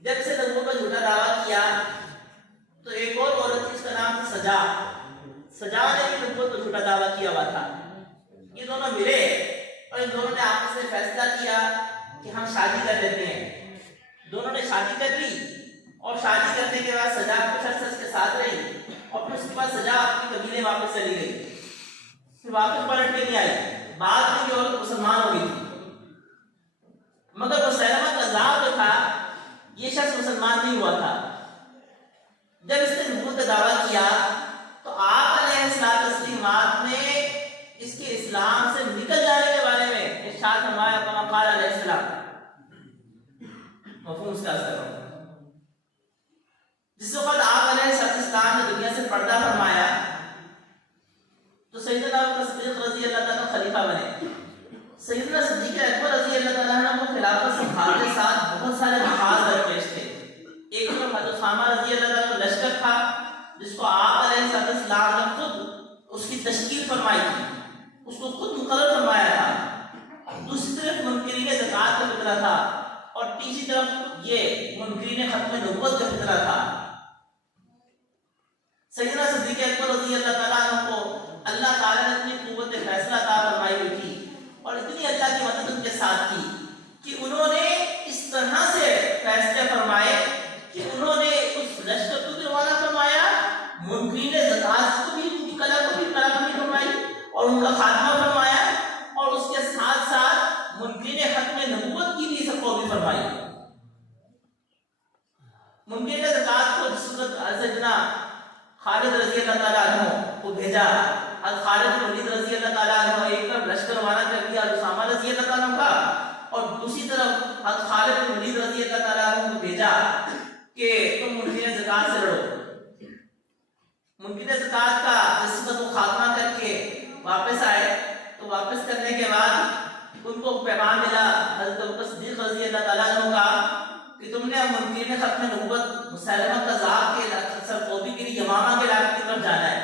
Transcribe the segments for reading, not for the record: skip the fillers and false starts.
जब से लोगों का झूठा दावा किया तो एक और औरत थी, इसका नाम था सजा। सजा ने भी लोगों को झूठा दावा किया हुआ था। ये दोनों मिले और इन दोनों ने आपस में फैसला किया कि हम शादी कर लेते हैं। दोनों ने शादी कर ली और शादी करने के बाद सजा कुछ अर्से के साथ रही और फिर उसके बाद सजा अपने कबीले वापस चली गई, फिर वापस पलट के नहीं आई। बाद में ये औरत मुसलमान हो गई थी, मगर मुसैलमा कज़्ज़ाब जो था ये शख्स मुसलमान नहीं हुआ था। जब इसने नबूवत का दावा किया तो आप अलैहिस्सलाम ने इसके इस्लाम से निकल जाने के बारे में इरशाद फरमाया, कमा क़ाल अलैहिस्सलाम। मफ़हूम इसका असर जिस वक्त आप अलैहिस्सलाम ने दुनिया से पर्दा फरमाया तो सैयदना अबू बकर सिद्दीक़ रज़ी अल्लाह ताला खलीफा बने। सैयदना सिद्दीक़ अकबर रज़ी अल्लाह ताला अन्हु को खिलाफत संभालने के साथ बहुत सारे महाज दरपेश थे। एक तो हज़रत उसामा रज़ी अल्लाह ताला का लश्कर था जिसको आप अलैहिस्सलाम ने खुद उसकी तश्कील फरमाई थी, उसको खुद मुकर्रर फरमाया था। दूसरी तरफ मुनकिरीन ज़कात का फितरा था और तीसरी तरफ ये मुनकिरीन खत्म नबुव्वत का फितरा था। सैयदना सिद्दीक़ अकबर रज़ी अल्लाह ताला अन्हु को अल्लाह ताला ने इतनी क़ुव्वत फैसला अता फरमाई हुई थी और इतनी अल्लाह की मदद उनके साथ थी कि उन्होंने इस तरह से फैसले फरमाए कि उन्होंने उस लश्कर को भी रवाना फरमाया, मुनकिरीन ज़कात को भी उनकी कलामी फरमाई और उनका खात्मा फरमाया और उसके साथ साथ मुनकिरीन खत्म नबुव्वत की भी सबको भी फरमाई। मुनकिरीन ज़कात को सैयदना खालिद रज़ी अल्लाह ताला अन्हु को भेजा। खालिद बिन वलीद रज़ी अल्लाह ताला अन्हु एक तरफ लश्कर रवाना कर दिया उसामा रज़ी अल्लाह ताला का और दूसरी तरफ खालिद बिन वलीद रज़ी अल्लाह ताला अन्हु को भेजा कि तुम मुनकिरीन ज़कात से लड़ो। मुनकिरीन ज़कात का निस्बत को खात्मा करके वापस आए तो वापस करने के बाद उनको पैगाम मिला हज़रत अबू बकर सिद्दीक़ रज़ी अल्लाह ताला अन्हु का कि तुमने मुनकिरीन खत्म नबुव्वत मुसैलमा कज़्ज़ाब के सरकोबी के लिए यमामा के इलाके की तरफ जाना है।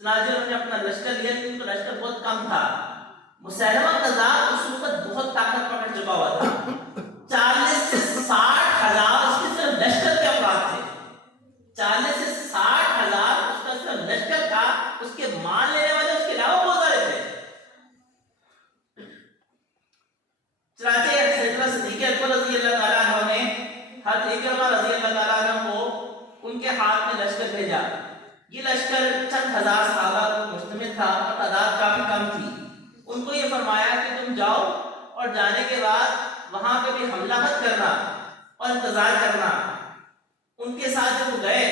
चुनांचे उन्होंने अपना लश्कर लिया, उनका लश्कर बहुत कम था। मुसैलमा कज़्ज़ाब उस वक्त बहुत ताकत पकड़ चुका हुआ था। 40 से 60 हजार उसके सिर्फ लश्कर के अफराद थे। 40 से 60 हजार उसका सिर्फ लश्कर था, उसके मान लेने वाले उसके अलावा बहुत सारे थे। चुनांचे सैयदना सिद्दीक़ अकबर रज़ी अल्लाह ताला अन्हु ने हज़रत इकरमा रज़ी अल्लाह ताला अन्हु को उनके हाथ में लश्कर भेजा। ये लश्कर चंद हजार सहाबा पर मुश्तमिल था और तादाद काफी कम थी। उनको ये फरमाया कि तुम जाओ और जाने के बाद वहां पे भी हमला मत करना और इंतजार करना। उनके साथ जब वो गए,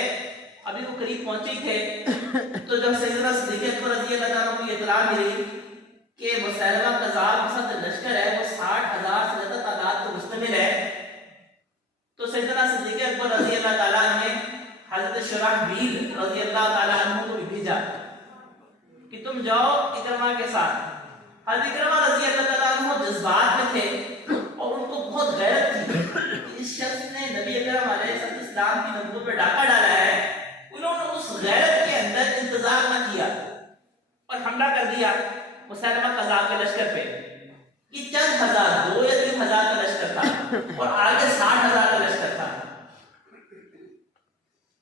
अभी वो करीब पहुंचे थे तो जब सैयदना सिद्दीक़ अकबर रज़ी अल्लाह ताला को इत्तला मिली कि मुसैलमा कज़्ज़ाब के साथ लश्कर है वो 60,000 से ज्यादा तादाद पर मुश्तमिल है, तो सैयदना सिद्दीक़ अकबर रज़ी अल्लाह ताला ने हज़रत शुराहबील रज़ी अल्लाह ताला अन्हु को भी भेजा कि तुम जाओ इकरमा के साथ। हज़रत इकरमा रज़ी अल्लाह ताला अन्हु जज्बात में थे और उनको बहुत गैरत थी कि इस शख्स ने नबी अकरम अलैहिस्सलाम की नबुव्वत पे डाका डाला है। उन्होंने उस गैरत के अंदर इंतजार न किया और हमला कर दिया मुसैलमा कज़्ज़ाब के लश्कर पे। ये चंद हजार, 2 या 3 हजार का लश्कर था और आगे 60,000 का लश्कर था।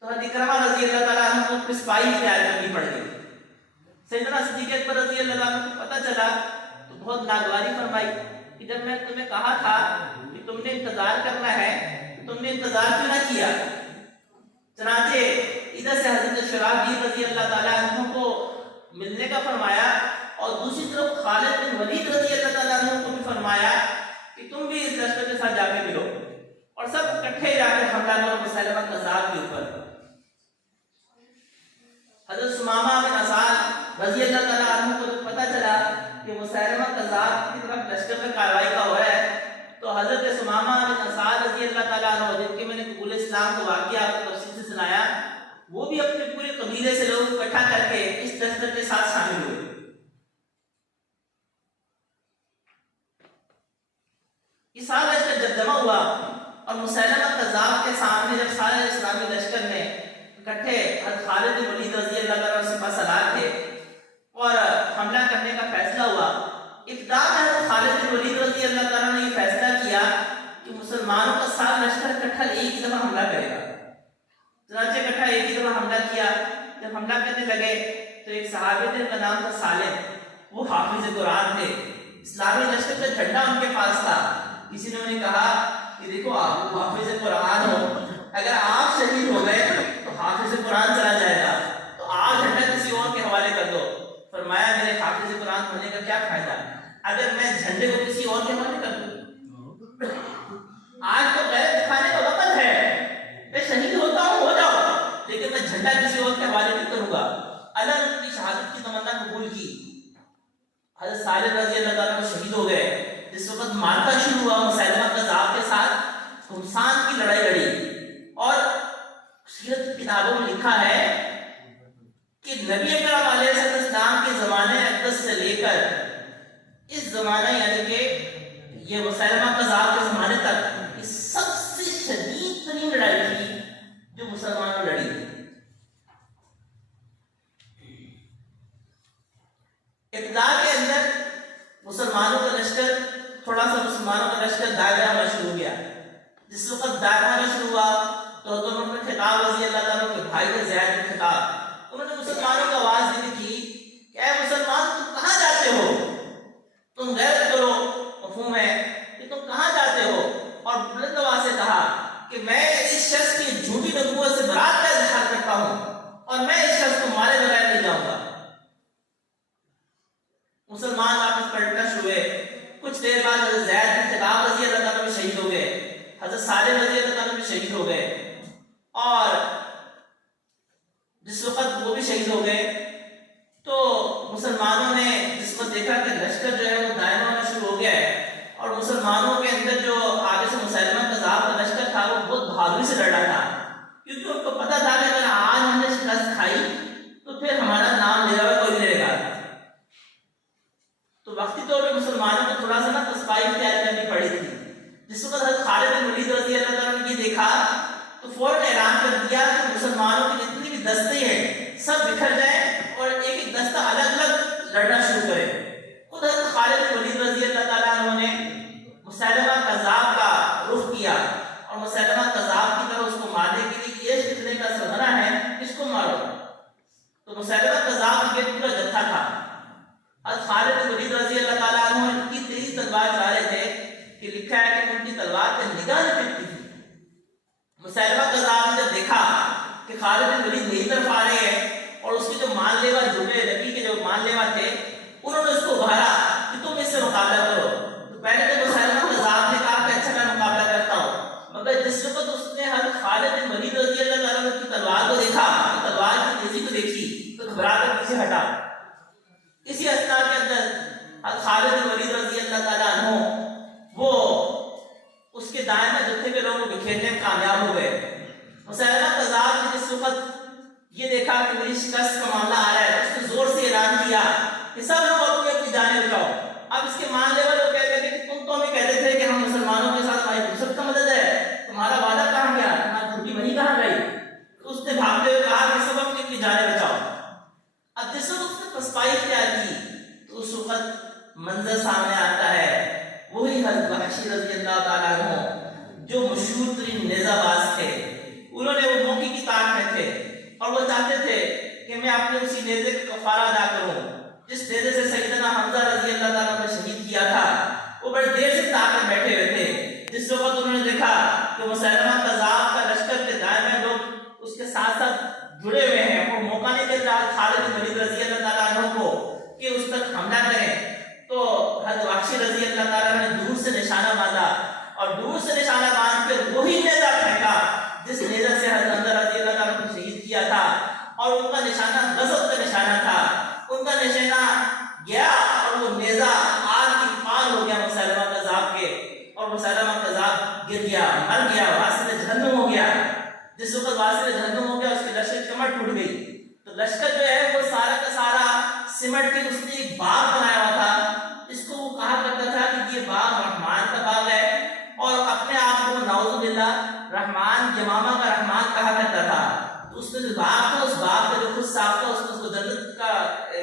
तो हज़रत इकरमा रज़ी अल्लाह ताला अन्हु को सिपाही की तैयारी करनी पड़ गई। सैयदना सिद्दीक़ अकबर रज़ी अल्लाह अन्हु को पता चला तो बहुत नागवारी फरमाई कि जब मैं तुम्हें कहा था कि तुमने इंतजार करना है तो तुमने इंतजार क्यों ना किया। चनाचे इधर से हज़रत शुराहबील रज़ी अल्लाह ताला अन्हु को मिलने का फरमाया और दूसरी तरफ खालिद बिन वलीद रज़ी अल्लाह ताला अन्हु को भी फरमाया कि तुम भी इस लश्कर के साथ जाके मिलो और सब इकट्ठे जाकर हमला करो मुसैलमा कज़्ज़ाब के ऊपर। हज़रत सुमामा बिन असाल रज़ी अल्लाह ताला अन्हु को जब पता चला कि मुसैलमा कज़्ज़ाब की तरफ लश्कर में कार्रवाई का हुआ है तो हज़रत सुमामा बिन असाल रज़ी अल्लाह ताला अन्हु, जिनके मैंने कबूल इस्लाम को वाक़या आपको तफसील से सुनाया, वो भी अपने पूरे कबीले से लोग इकट्ठा करके इस लश्कर के साथ शामिल हुए। ये सारा लश्कर जब जमा हुआ और मुसैलमा कज़्ज़ाब के सामने जब सारे इस्लामी लश्कर ने इकट्ठे खालिद बिन वलीद रज़ी अल्लाह ताला सिपा सलार थे और हमला करने का फैसला हुआ। इब्तिदा में खालिद बिन वलीद रज़ी अल्लाह ताला ने ये फैसला किया कि मुसलमानों का सारा लश्कर इकट्ठा एक ही दफा हमला करेगा। चुनांचे इकट्ठा एक ही दफा हमला किया। जब हमला करने लगे तो एक सहाबी थे, उनका नाम था सालिम, वो हाफिज कुरान थे, इस्लामी लश्कर का झंडा उनके पास था। किसी ने उन्हें कहा कि देखो आप हाफिज कुरान हो, अगर आप शहीद हो गए तो हाफिज कुरान चला जाएगा, तो आप झंडा किसी और के हवाले कर दो। फरमाया मेरे हाफिज कुरान होने का क्या फायदा अगर मैं झंडे को किसी और के हवाले कर दूं। आज तो गैरत दिखाने का वक्त है, मैं शहीद होता हूं हो जाओ, लेकिन मैं झंडा किसी और के हवाले नहीं करूंगा। अल्लाह ने उनकी शहादत की तमन्ना कबूल की। हज़रत सालिम रज़ी अल्लाह ताला अन्हु शहीद हो गए। जिस वक्त मार्का शुरू हुआ मुसैलमा कज़्ज़ाब के साथ, घुमसान की लड़ाई लड़ी, और सीरत की किताबों में लिखा है कि नबी अकरम अलैहिस्सलाम के ज़माने अक़दस से लेकर इस ज़माने यानी कि ये मुसैलमा कज़्ज़ाब के ज़माने तक सबसे शदीद तरीन लड़ाई थी जो मुसलमानों लड़ी थी। इब्तिदा के अंदर मुसलमानों का लश्कर थोड़ा सा मुसलमानों का लश्कर दायरा होना शुरू हो गया। जिस वक्त दायरा होना शुरू हुआ तो उन्होंने खिताब रज़ी अल्लाह ताला के भाई थे ज़ैद के खिताब, उन्होंने मुसलमानों को आवाज दी थी कि ऐ मुसलमान तुम कहां जाते हो, तुम गैरत करो, मफ़हूम है कि तुम कहां जाते हो, और बुलंद आवाज से कहा कि मैं इस शख्स की झूठी नबूवत से बरात का इज़हार करता हूं और मैं इस शख्स को मारे बगैर नहीं जाऊंगा। मुसलमान वापस पलटना शुरू हुए। कुछ देर बाद हज़रत ज़ैद बिन ख़िताब रज़ी अल्लाह ताला भी शहीद हो गए, हज़रत सालिम रज़ी अल्लाह ताला भी शहीद हो गए। और जिस वक्त वो भी शहीद हो गए तो मुसलमानों ने जिस वक्त देखा कि लश्कर जो है वो दायरा होना शुरू हो गया है, और मुसलमानों के अंदर जो आगे से मुसैलमा कज़्ज़ाब का लश्कर था वो बहुत बहादुरी से लड़ रहा था, क्योंकि उनको पता था कि अगर आज हमने शिकस्त खाई तो फिर हमारा नाम लेगा कोई नहीं लेगा। तो वक्ती तौर पे मुसलमानों को थोड़ा सा ना तस्बाई तैयार करनी पड़ी थी। जिस वक्त हज़रत खालिद बिन वलीद रज़ी अल्लाह ताला ने ये देखा तो फौरन ऐलान कर दिया कि मुसलमानों की जितनी भी दस्ते हैं सब बिखर जाएं और एक एक दस्ता अलग अलग लड़ना शुरू करे। खुद हज़रत खालिद बिन वलीद रज़ी अल्लाह ताला ने मुसैलमा कज़्ज़ाब का रुख किया और मुसैलमा कज़्ज़ाब की तरह उसको मारने के लिए ये फितने का सदरा है, इसको मारो। तो मुसैलमा कज़्ज़ाब के पूरा जत्था था। हज़रत खालिद बिन वलीद रज़ी अल्लाह ताला अन्हु इतनी तेज तलवार चला रहे थे कि लिखा है कि उनकी तलवार पे निगाह नहीं टिकती थी। मुसैलमा कज़्ज़ाब ने जब देखा कि खालिद बिन वलीद मेरी तरफ आ रहे हैं और उसके जो मानलेवा जुड़े नबी के जो मानलेवा थे उन्होंने उसको उभारा कि तुम इससे मुकाबला करो। तो पहले तो मुसैलमा कज़्ज़ाब ने कहा कि अच्छा मैं मुकाबला करता हूँ, मगर जिस वक्त उसने हज़रत खालिद बिन वलीद रज़ी अल्लाह ताला की तलवार को देखा, तलवार की तेजी को देखी, तो घबरा कर पीछे हटा। इसी अस्ना के अंदर हज़रत खालिद बिन वलीद रज़ी अल्लाह ताला अन्हु वो उसके दाएं में जत्थे के लोगों को बिखेरने में कामयाब हो गए। मुसैलमा कज़्ज़ाब ने जिस वक्त ये देखा कि मेरी शिकस्त का मामला आ रहा है तो उसने जोर से ऐलान किया कि सब लोग अपनी अपनी जानें बचाओ। अब इसके मानलेवा लोग कहते थे कि तुम तो हमें कहते थे कि हम मुसलमानों के साथ हमारी फुर्सत का मदद है, तुम्हारा वादा कहाँ गया, तुम्हारी छुट्टी वहीं कहाँ गई। तो उसने भागते हुए कहा कि सब अपनी अपनी जानें बचाओ। अब जिस वक्त उसने पसपाई तैयार की तो उस वक्त मंजर सामने आता है वही हज़रत वहशी रज़ी अल्लाह ताला अन्हु जो मशहूर तरीन नेज़ाबाज थे। उन्होंने वो मौके की ताक में थे और वो चाहते थे कि मैं अपने उसी नेज़े का कफ़ारा अदा करूं जिस नेज़े से सैयदना हमज़ा रज़ी अल्लाह ताला को शहीद किया था। वो बड़ी देर से ताक में बैठे हुए थे। जिस वक्त उन्होंने देखा कि मुसैलमा कज़्ज़ाब का लश्कर के दाएं में लोग उसके साथ साथ जुड़े हुए हैं, वो मौका नहीं मिल रहा खालिद बिन वलीद रज़ी अल्लाह ताला अन्हु को कि उस तक हमला करें। तो हज़रत वहशी रज़ी अल्लाह ताला ने दूर से निशाना बांधा और दूर से निशाना बांध कर वही नेज़ा फेंका जिस नेज़ा से हज़रत हमज़ा रज़ी अल्लाह ताला को शहीद किया था, और उनका निशाना गज़ब का निशाना था। उनका निशाना गया और वो नेज़ा आग की पार हो गया मुसैलमा कज़्ज़ाब के, और मुसैलमा कज़्ज़ाब गिर गया, मर गया, वासिल जहन्नुम हो गया। जिस वक्त वासिल जहन्नुम हो गया उसके लश्कर की कमर टूट गई। तो लश्कर जो है वो सारा का सारा सिमट के उसने एक बाग बनाया हुआ था। इसको वो कहा करता था कि ये बाग रहमान का बाग है, और अपने आप को नाउज़ुबिल्लाह रहमान जमामा का रहमान कहा करता था। तो उसने जो बाग था उस बाग का जो खुद साफ था उसने उसको जन्नत का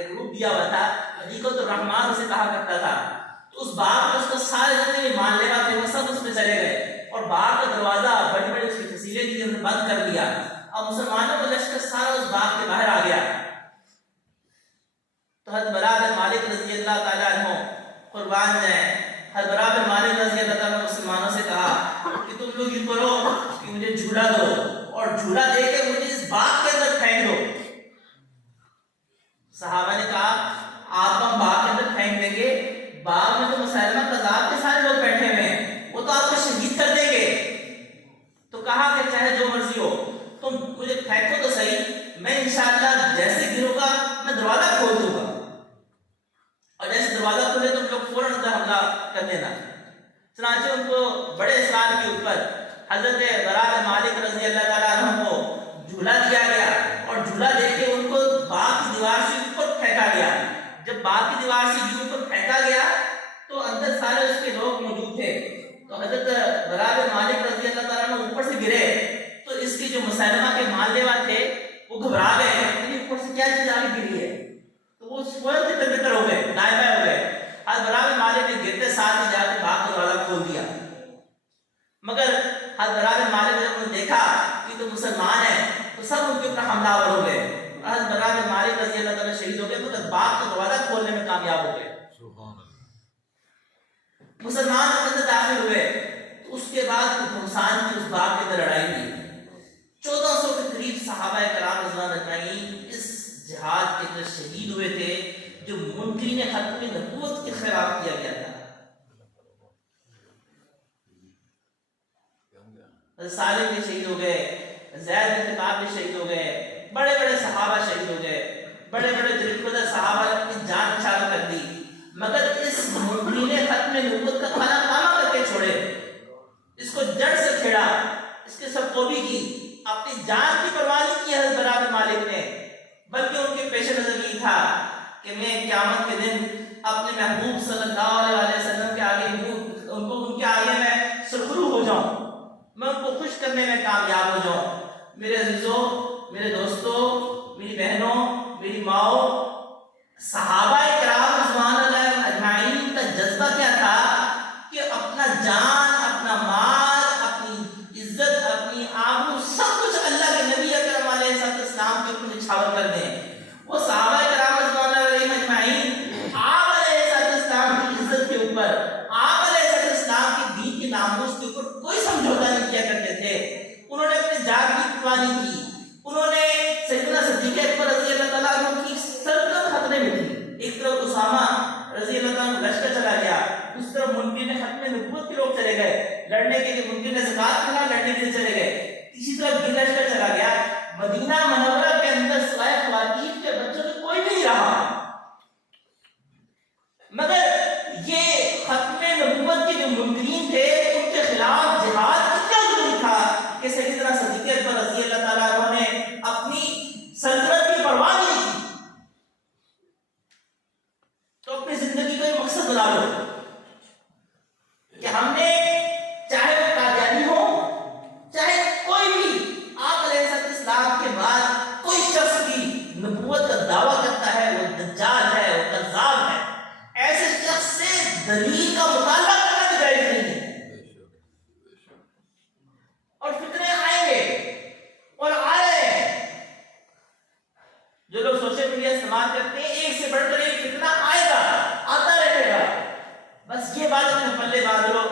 रूप दिया हुआ था, हकीकत तो रहमान उसे कहा करता था। तो उस बाग में उसका सारे जितने भी मानलेवा थे वो सब उसमें चले गए और बाग का दरवाजा बड़ी बड़ी उसकी सारा उस बाग के बाहर आ गया। तो हज़रत बरा बिन मालिक रज़ी अल्लाह ताला अन्हु कुर्बान जाए, हज़रत बरा बिन मालिक रज़ी अल्लाह ताला मुसलमानों से कहा कि तुम लोग यूं करो कि मुझे झूला दो और झूला देके मुझे इस बाग के अंदर फेंक दो। सहाबा ने कहा आप हम बाग के अंदर फेंक देंगे, बाग में तो मुसैलमा कज़्ज़ाब के सारे लोग बैठे हुए हैं, वो तो आपको शहीद कर देंगे। तो कहा कि चाहे जो मर्जी हो तुम मुझे फेंको तो सही, मैं इंशाअल्लाह जैसे गिरूंगा मैं दरवाजा खोल दूंगा और जैसे दरवाजा खोले तुम लोग फौरन अंदर हमला कर देना। चनाचे उनको बड़े इसरार के ऊपर हजरत बरा बिन मालिक रज़ी अल्लाह ताला अन्हु को झूला दिया गया और झूला देके उनको बाग की दीवार से ऊपर फेंका गया। जब बाग की दीवार से ऊपर फेंका गया तो अंदर सारे उसके लोग मौजूद थे। तो हजरत बरा बिन मालिक रज़ी अल्लाह ताला अन्हु ऊपर से गिरे तो इसके जो मुसैलमा के मानलेवा थे वो घबरा गए, ऊपर से क्या चीज आगे गिरी है, तो वो स्वयं तितर-बितर हो गए, दाएं-बाएं हो गए। हज़रत बरा बिन मालिक ने गिरते साथ ही जाकर बाग का दरवाजा खोल दिया। मगर हज़रत बरा बिन मालिक ने जब उन्होंने देखा कि तो मुसलमान है तो सब उनके ऊपर हमलावर हो गए। हज़रत बरा बिन मालिक रज़ी अल्लाह ताला शहीद हो गए, मगर बाग का दरवाजा खोलने में कामयाब हो गए। मुसलमान अंदर दाखिल हुए तो उसके बाद घमसान की उस बाग के अंदर लड़ाई हुई। 1400 के करीब सहाबाए कराम रज़ियल्लाहु अजमईन इस जिहाद के अंदर शहीद हुए थे जो मुनकिरीन खत्म नबूवत के खिलाफ किया गया था। सालिम भी शहीद हो गए, ज़ैद बिन ख़िताब भी शहीद हो गए, बड़े बड़े सहाबा शहीद हो गए, बड़े बड़े जलील सहाबा ने अपनी जान निछावर कर दी। मगर इस मुनकिरीन खत्म नबूवत का खाना कामा करके छोड़े, इसको जड़ से खेड़ा, इसके सरकोबी की, अपनी जान की परवाह नहीं की हज़रत बरा बिन मालिक ने, बल्कि उनके पेश नजर ये था कि मैं क़यामत के दिन अपने महबूब सल्लल्लाहु अलैहि वसल्लम के आगे उनके आगे मैं सुरखरू हो जाऊं, मैं उनको खुश करने में कामयाब हो जाऊं। मेरे अजीजों, मेरे दोस्तों, मेरी बहनों, मेरी माओ, सहाबाए किराम रिज़वानुल्लाह अजमाइन का जज्बा क्या था कि अपना जान, अपना माल, अपनी इज्जत, अपनी आबरू सब कुछ अल्लाह के नबी अकरम अलैहिस्सलाम के ऊपर निछावर कर दें। वो सहाबाए किराम रिज़वानुल्लाह अजमाइन आप अलैहिस्सलाम की इज्जत के ऊपर, आप अलैहिस्सलाम के दीन के नामूस के ऊपर कोई समझौता नहीं किया करते थे। उन्होंने अपनी जान की परवाह नहीं की। उन्होंने सैयदना सिद्दीक़ अकबर रज़ी अल्लाह ताला अन्हु की सरकत खतरे में थी। एक तरफ उसामा रज़ी अल्लाह ताला लश्कर चला गया, उस तरफ मुनकिरीन खत्म नबूवत के लोग चले गए लड़ने के लिए, मुनकिरीन ज़कात के खिलाफ लड़ने के लिए चले गए। तीसरी तरफ ये लश्कर चला गया, मदीना मुनव्वरा के अंदर सिवाय ख़वातीन के बच्चों के कोई भी नहीं रहा। मगर ये खत्म नबूवत के जो मुनकिरीन थे उनके खिलाफ जिहाद कितना जरूरी था कि सैयदना सिद्दीक़ अकबर रज़ी अल्लाह ताला अन्हु ने अपनी सल्तनत की परवाह नहीं की। तो अपनी जिंदगी का मकसद बना लो कि हमने, चाहे वो कादियानी हो, चाहे कोई भी, आप अलैहिस्सलाम के बाद कोई शख्स भी नबूवत का दावा करता है वो दज्जाल है, वो कज़्ज़ाब है, ऐसे शख्स से दलील का मुतालबा करना भी जायज़ नहीं है। और फितने आएंगे और आ रहे हैं, जो लोग सोशल मीडिया इस्तेमाल करते हैं, एक से बढ़कर एक फितना आएगा, आता रहेगा। बस ये बात अपने पल्ले बांध लो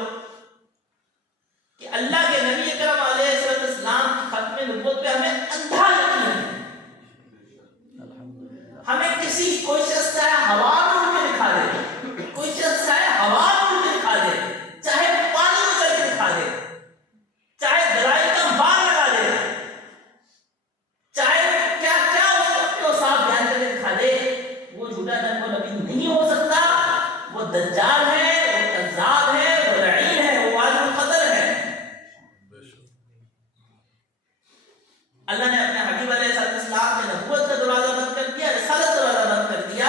कि अल्लाह के नबी अकरम अलैहिस्सलाम की खत्म नबूवत पे हमें अंधा यकीन है। हमें किसी कोई शख्स चाहे हवा में उनके दिखा दे,